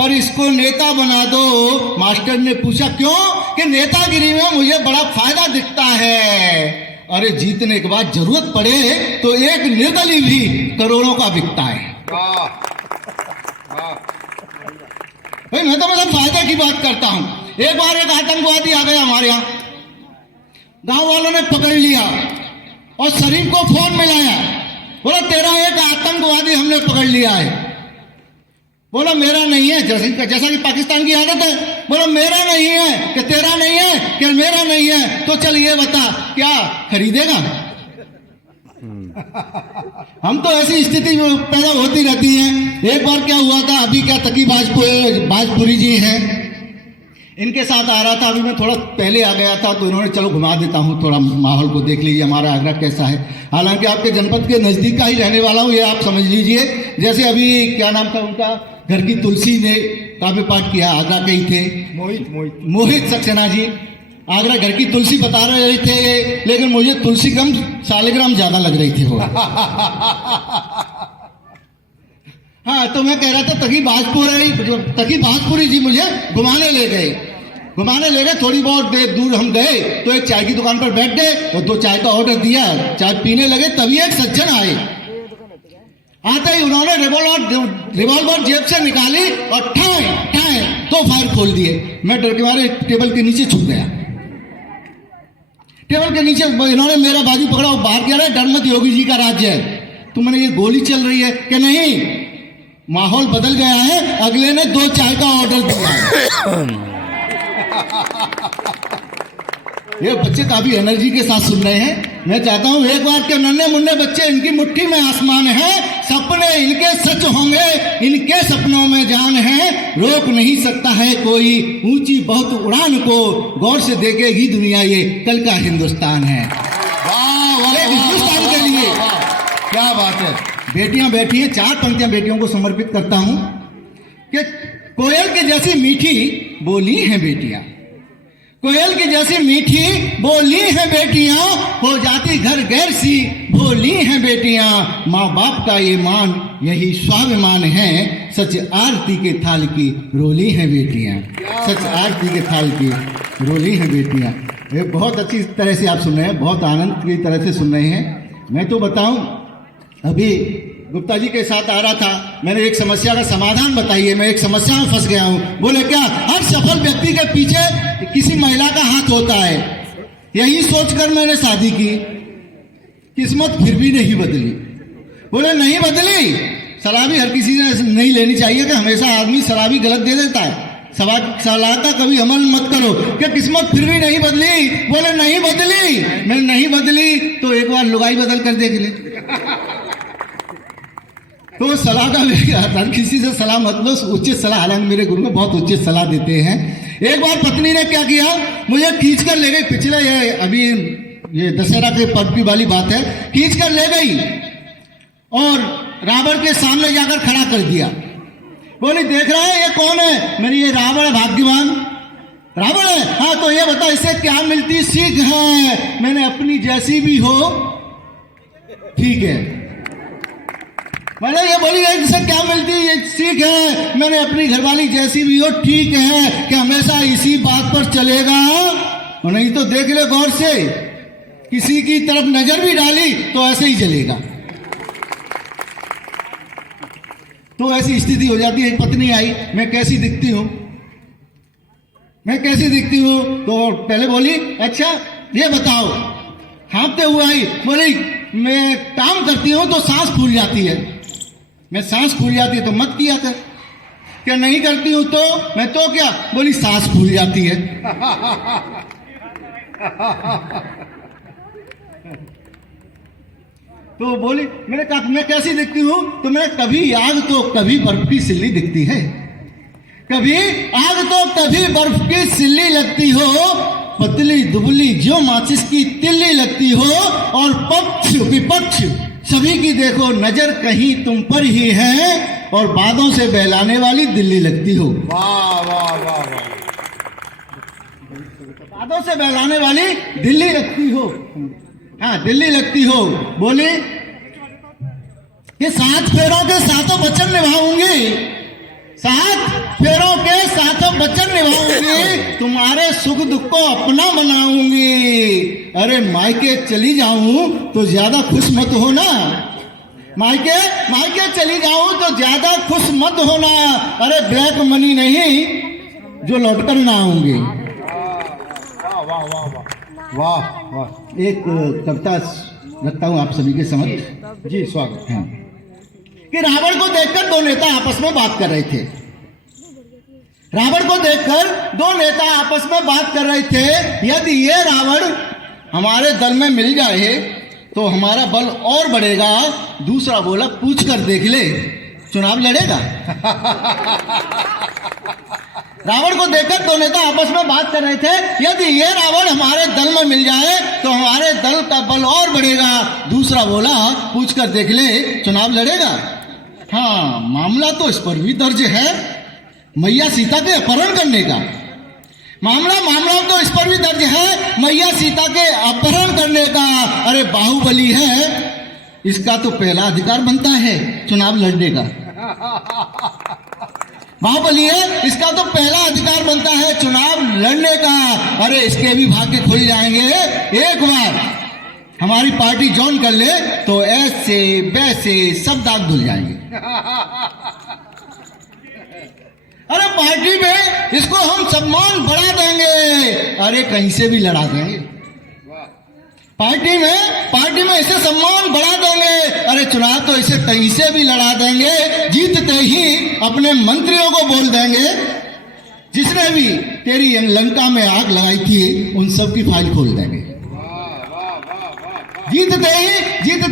पर इसको नेता बना दो। मास्टर ने पूछा क्यों? कि नेतागिरी में मुझे बड़ा फायदा दिखता है। अरे जीतने के बाद जरूरत पड़े तो एक निर्दलीय भी करोड़ों का बिकता है। भाई मैं तो मतलब फायदा की बात करता हूं। एक बार एक आतंकवादी आ गया हमारे यहां, गांव वालों ने पकड़ लिया और शरीफ को फोन मिलाया, बोला तेरा एक आतंकवादी हमने पकड़ लिया है। बोला मेरा नहीं है, जैसा कि पाकिस्तान की आदत है, बोला मेरा नहीं है कि तेरा नहीं है कि मेरा नहीं है, तो चल ये बता क्या खरीदेगा? हम तो ऐसी स्थिति पैदा होती रहती है। एक बार क्या हुआ था, अभी क्या तकी बाजपुरी जी हैं, इनके साथ आ रहा था। अभी मैं थोड़ा पहले आ गया था तो इन्होंने चलो घुमा देता हूँ, थोड़ा माहौल को देख लीजिए हमारा आगरा कैसा है। हालांकि आपके जनपद के नज़दीक का ही रहने वाला हूँ, ये आप समझ लीजिए। जैसे अभी क्या नाम था उनका, घर की तुलसी ने काव्य पाठ किया, आगरा के ही थे, मोहित सक्सेना जी। आगरा घर की तुलसी बता रहे थे, लेकिन मुझे तुलसी कम सालिग्राम ज्यादा लग रही थी वो। हाँ, तो मैं कह रहा था तकी बाजपुरी जी मुझे घुमाने ले गए। थोड़ी बहुत देर दूर हम गए तो एक चाय की दुकान पर बैठ गए और 2 चाय का ऑर्डर दिया, चाय पीने लगे। तभी एक सज्जन आए, आते ही उन्होंने रिवॉल्वर जेब से निकाली और ठाए 2 फायर खोल दिए। मैं डर के मारे टेबल के नीचे छुप गया। टेबल के नीचे इन्होंने मेरा बाजू पकड़ा और बाहर कह रहे डर मत, योगी जी का राज्य है। तो मैंने, ये गोली चल रही है कि नहीं? माहौल बदल गया है, अगले ने 2 चाय का ऑर्डर दिया। ये बच्चे काफी एनर्जी के साथ सुन रहे हैं। मैं चाहता हूं एक बार के नन्हे मुन्ने बच्चे, इनकी मुट्ठी में आसमान है, सपने इनके सच होंगे, इनके सपनों में जान है, रोक नहीं सकता है कोई ऊंची बहुत उड़ान को, गौर से देखेगी दुनिया ये कल का हिंदुस्तान है। वाह, हिंदुस्तान के लिए क्या बात है। बेटियां बैठी हैं, 4 पंक्तियां बेटियों को समर्पित करता हूं कि कोयल की जैसी मीठी बोली है बेटियां, कोयल की जैसी मीठी बोली है बेटियां, हो जाती घर गैर सी भोली हैं बेटियां, माँ बाप का ये मान यही स्वाभिमान है, सच आरती के थाल की रोली हैं बेटियां, सच आरती के थाल की रोली हैं बेटियां। ये बहुत अच्छी तरह से आप सुन रहे हैं, बहुत आनंद की तरह से सुन रहे हैं। मैं तो बताऊं, अभी गुप्ता जी के साथ आ रहा था, मैंने एक समस्या का समाधान बताइए, मैं एक समस्या में फंस गया हूं। बोले क्या? हर सफल व्यक्ति के पीछे किसी महिला का हाथ होता है। यही सोचकर मैंने शादी की, किस्मत फिर भी नहीं बदली। बोले नहीं बदली, सलाह भी हर किसी ने नहीं लेनी चाहिए कि हमेशा आदमी सलाह भी गलत दे देता है। सलाह का कभी अमल मत करो कि किस्मत फिर भी नहीं बदली। बोले नहीं बदली, मैं नहीं बदली तो एक बार लुगाई बदल कर देख ले। तो सलाह का हर किसी से सलाह मत लो, उचित सलाह, हालांकि मेरे गुरु में बहुत उचित सलाह देते हैं। एक बार पत्नी ने क्या किया, मुझे खींच कर ले गई, पिछले अभी ये दशहरा के पर्व की वाली बात है, खींच कर ले गई और रावण के सामने जाकर खड़ा कर दिया। बोली देख रहा है ये कौन है? मेरी ये रावण है, भाग्यवान रावण है। हाँ तो ये बता इससे क्या मिलती सीख है? मैंने अपनी जैसी भी हो ठीक है। मैंने ये बोली इससे क्या मिलती ये सीख है? मैंने अपनी घरवाली जैसी भी हो ठीक है कि हमेशा इसी बात पर चलेगा, और नहीं तो देख ले गौर से, किसी की तरफ नजर भी डाली तो ऐसे ही चलेगा। तो ऐसी स्थिति हो जाती है। पत्नी आई, मैं कैसी दिखती हूं, मैं कैसी दिखती हूं? तो पहले बोली अच्छा ये बताओ, हाँफते हुए आई, बोली मैं काम करती हूं तो सांस फूल जाती है। मैं सांस फूल जाती है तो मत किया कर। क्या नहीं करती हूं तो? मैं तो क्या? बोली सांस फूल जाती है। तो बोली, मैंने कहा मैं कैसी दिखती हूं? तो मैं कभी आग तो कभी बर्फ की सिल्ली दिखती है, कभी आग तो कभी बर्फ की सिल्ली लगती हो, पतली दुबली जो माचिस की तिल्ली लगती हो, और पक्ष विपक्ष सभी की देखो नजर कहीं तुम पर ही है, और बादों से बहलाने वाली दिल्ली लगती हो। वाह वाह वाह वाह, बादों से बहलाने वाली दिल्ली लगती हो। हाँ दिल्ली लगती हो। बोली ये 7 फेरों के 7 वचन निभाऊंगी, सात फेरों के सातों वचन निभाऊंगी, तुम्हारे सुख दुख को अपना बनाऊंगी। अरे मायके चली जाऊं तो ज्यादा खुश मत होना, मायके चली जाऊं तो ज्यादा खुश मत होना। अरे ब्लैक मनी नहीं जो लौटकर ना आऊंगी। वाह वाह वाह वाह वाह वाह। एक कविता रखता हूं आप सभी के समक्ष। जी स्वागत है। कि रावण को देखकर दो नेता आपस में बात कर रहे थे। रावण को देखकर दो नेता आपस में बात कर रहे थे, यदि ये रावण हमारे दल में मिल जाए तो हमारा बल और बढ़ेगा। दूसरा बोला, पूछ कर देख ले, चुनाव लड़ेगा। रावण को देखकर दो नेता आपस में बात कर रहे थे, यदि ये रावण हमारे दल में मिल जाए तो हमारे दल का बल और बढ़ेगा। दूसरा बोला, पूछ कर देख ले, चुनाव लड़ेगा। हाँ, मामला तो इस पर भी दर्ज है, मैया सीता के अपहरण करने का मामला तो इस पर भी दर्ज है, मैया सीता के अपहरण करने का। अरे बाहुबली है, इसका तो पहला अधिकार बनता है चुनाव लड़ने का। बाहुबली है, इसका तो पहला अधिकार बनता है चुनाव लड़ने का। अरे इसके भी भाग्य खुल जाएंगे एक बार हमारी पार्टी ज्वाइन कर ले तो ऐसे वैसे सब दाग धुल जाएंगे। अरे पार्टी में इसको हम सम्मान बढ़ा देंगे, अरे कहीं से भी लड़ा देंगे। पार्टी में इसे सम्मान बढ़ा देंगे, अरे चुनाव तो इसे कहीं से भी लड़ा देंगे। जीतते ही अपने मंत्रियों को बोल देंगे, जिसने भी तेरी लंका में आग लगाई थी उन सब की फाइल खोल देंगे। जीतते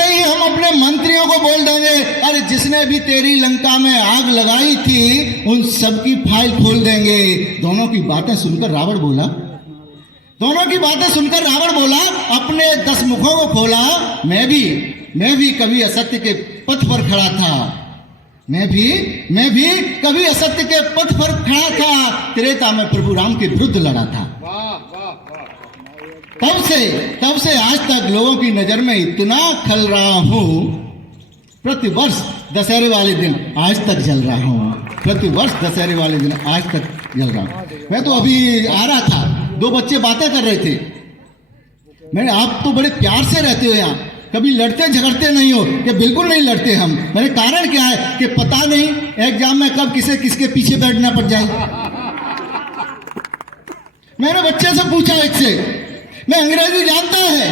ही हम अपने मंत्रियों को बोल देंगे, अरे जिसने भी तेरी लंका में आग लगाई थी उन सब की फाइल खोल देंगे। दोनों की बातें सुनकर रावण बोला, अपने 10 मुखों को खोला। मैं भी कभी असत्य के पथ पर खड़ा था, मैं भी कभी असत्य के पथ पर खड़ा था। त्रेता में प्रभु राम के विरुद्ध लड़ा था। तब से आज तक लोगों की नजर में इतना खल रहा हूं, प्रतिवर्ष दशहरे वाले दिन आज तक जल रहा हूं। प्रतिवर्ष दशहरे वाले दिन आज तक जल रहा हूं। मैं तो अभी आ रहा था, 2 बच्चे बातें कर रहे थे। मैंने, आप तो बड़े प्यार से रहते हो यहाँ, कभी लड़ते झगड़ते नहीं हो? कि बिल्कुल नहीं लड़ते हम। मेरे कारण क्या है कि पता नहीं एग्जाम में कब किसके पीछे बैठना पड़ जाए। मैंने बच्चे से पूछा, एक से, मैं अंग्रेजी जानता है?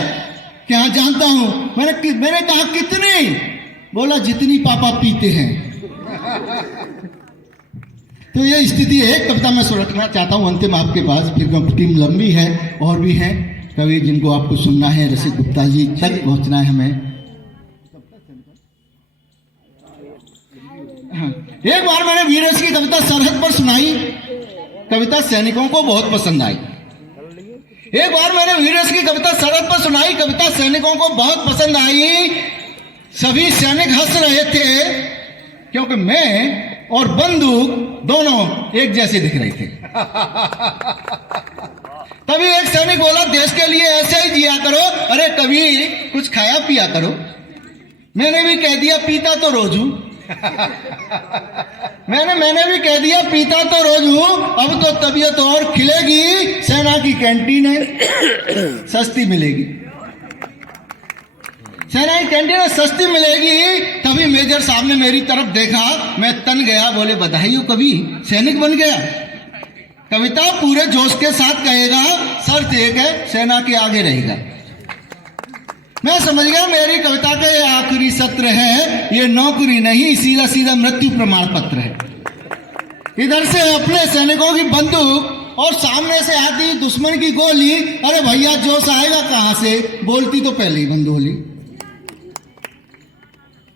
कि हाँ जानता हूं। मैंने कहा कितनी? बोला जितनी पापा पीते हैं। तो ये स्थिति है। कविता मैं सुरखना चाहता हूं अंतिम आपके पास, फिर टीम लंबी है और भी है कवि जिनको आपको सुनना है। रसिक गुप्ता जी तक पहुंचना है हमें। एक बार मैंने वीरेश की कविता सरहद पर सुनाई, कविता सैनिकों को बहुत पसंद आई। एक बार मैंने वीरेश की कविता सरहद पर सुनाई, कविता सैनिकों को बहुत पसंद आई। सभी सैनिक हंस रहे थे क्योंकि मैं और बंदूक दोनों एक जैसे दिख रहे थे। तभी एक सैनिक बोला, देश के लिए ऐसे ही जिया करो, अरे कभी कुछ खाया पिया करो। मैंने भी कह दिया, पीता तो रोज हूं। मैंने भी कह दिया, पीता तो रोज हूं। अब तो तबीयत और खिलेगी, सेना की कैंटीन है सस्ती मिलेगी। सेना की कैंटीन में सस्ती मिलेगी। तभी मेजर साहब ने मेरी तरफ देखा, मैं तन गया। बोले, बधाई हो कवि, सैनिक बन गया। कविता पूरे जोश के साथ कहेगा, शर्त एक है, सेना के आगे रहेगा। मैं समझ गया मेरी कविता का ये आखिरी सत्र है, ये नौकरी नहीं, सीधा मृत्यु प्रमाण पत्र है। इधर से अपने सैनिकों की बंदूक और सामने से आती दुश्मन की गोली। अरे भैया जोश आएगा कहां से? बोलती तो पहले ही बंद होली।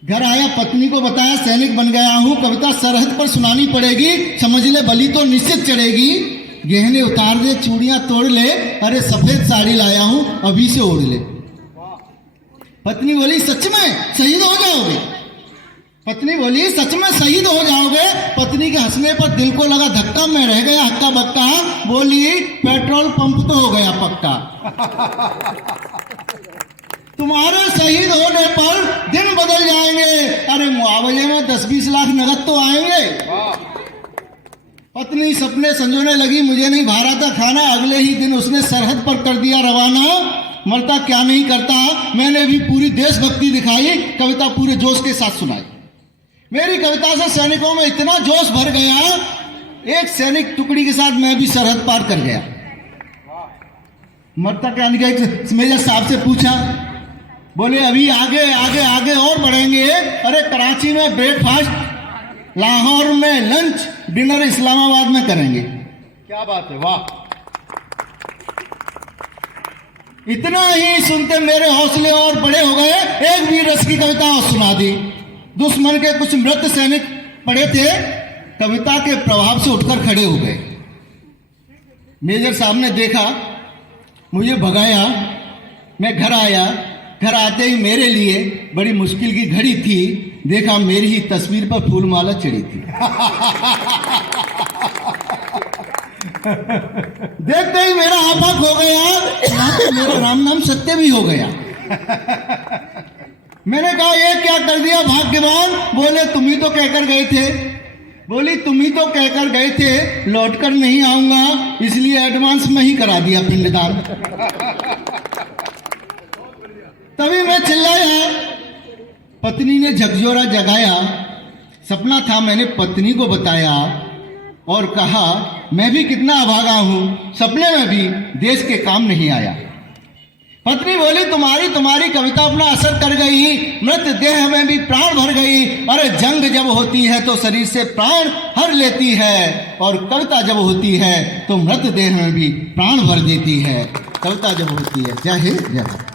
घर आया, पत्नी को बताया, सैनिक बन गया हूं, कविता सरहद पर सुनानी पड़ेगी, समझ ले बलि तो निश्चित चढ़ेगी। गहने उतार दे, चूड़ियां तोड़ ले, अरे सफेद साड़ी लाया हूं, अभी से ओढ़ ले। पत्नी बोली, सच में शहीद हो जाओगे? पत्नी बोली, सच में शहीद हो जाओगे? पत्नी के हंसने पर दिल को लगा धक्का, मैं रह गया हक्का बक्का। बोली, पेट्रोल पंप तो हो गया पक्का। तुम्हारे शहीद होने पर दिन बदल जाएंगे। अरे मुआवजे में 10-20 लाख नगद तो आएंगे। पत्नी सपने संजोने लगी, मुझे नहीं भा रहा था खाना। अगले ही दिन उसने सरहद पर कर दिया रवाना। मरता क्या नहीं करता, मैंने भी पूरी देशभक्ति दिखाई, कविता पूरे जोश के साथ सुनाई। मेरी कविता से सैनिकों में इतना जोश भर गया, एक सैनिक टुकड़ी के साथ मैं भी सरहद पार कर गया। मरता क्या नहीं गया, मेजर साहब से पूछा, बोले अभी आगे आगे आगे और बढ़ेंगे। अरे कराची में ब्रेकफास्ट, लाहौर में लंच, डिनर इस्लामाबाद में करेंगे। क्या बात है, वाह। इतना ही सुनते मेरे हौसले और बड़े हो गए। एक वीर रस की कविता और सुना दी। दुश्मन के कुछ मृत सैनिक पड़े थे, कविता के प्रभाव से उठकर खड़े हो गए। मेजर साहब ने देखा, मुझे भगाया, मैं घर आया। घर आते ही मेरे लिए बड़ी मुश्किल की घड़ी थी। देखा मेरी ही तस्वीर पर फूलमाला चढ़ी थी। देखते ही मेरा आफाक हो गया, तो मेरा राम नाम सत्य भी हो गया। मैंने कहा ये क्या कर दिया भाग्यवान। बोले तुम ही तो कहकर गए थे। बोली तुम ही तो कहकर गए थे लौटकर नहीं आऊंगा, इसलिए एडवांस में ही करा दिया पिंडदान। तभी मैं चिल्लाया, पत्नी ने झकझोरा जगाया। सपना था मैंने पत्नी को बताया और कहा मैं भी कितना अभागा हूं, सपने में भी देश के काम नहीं आया। पत्नी बोली तुम्हारी कविता अपना असर कर गई, मृत देह में भी प्राण भर गई। अरे जंग जब होती है तो शरीर से प्राण हर लेती है, और कविता जब होती है तो मृत देह में भी प्राण भर देती है। कविता जब होती है। जय हिंद, जय भारत।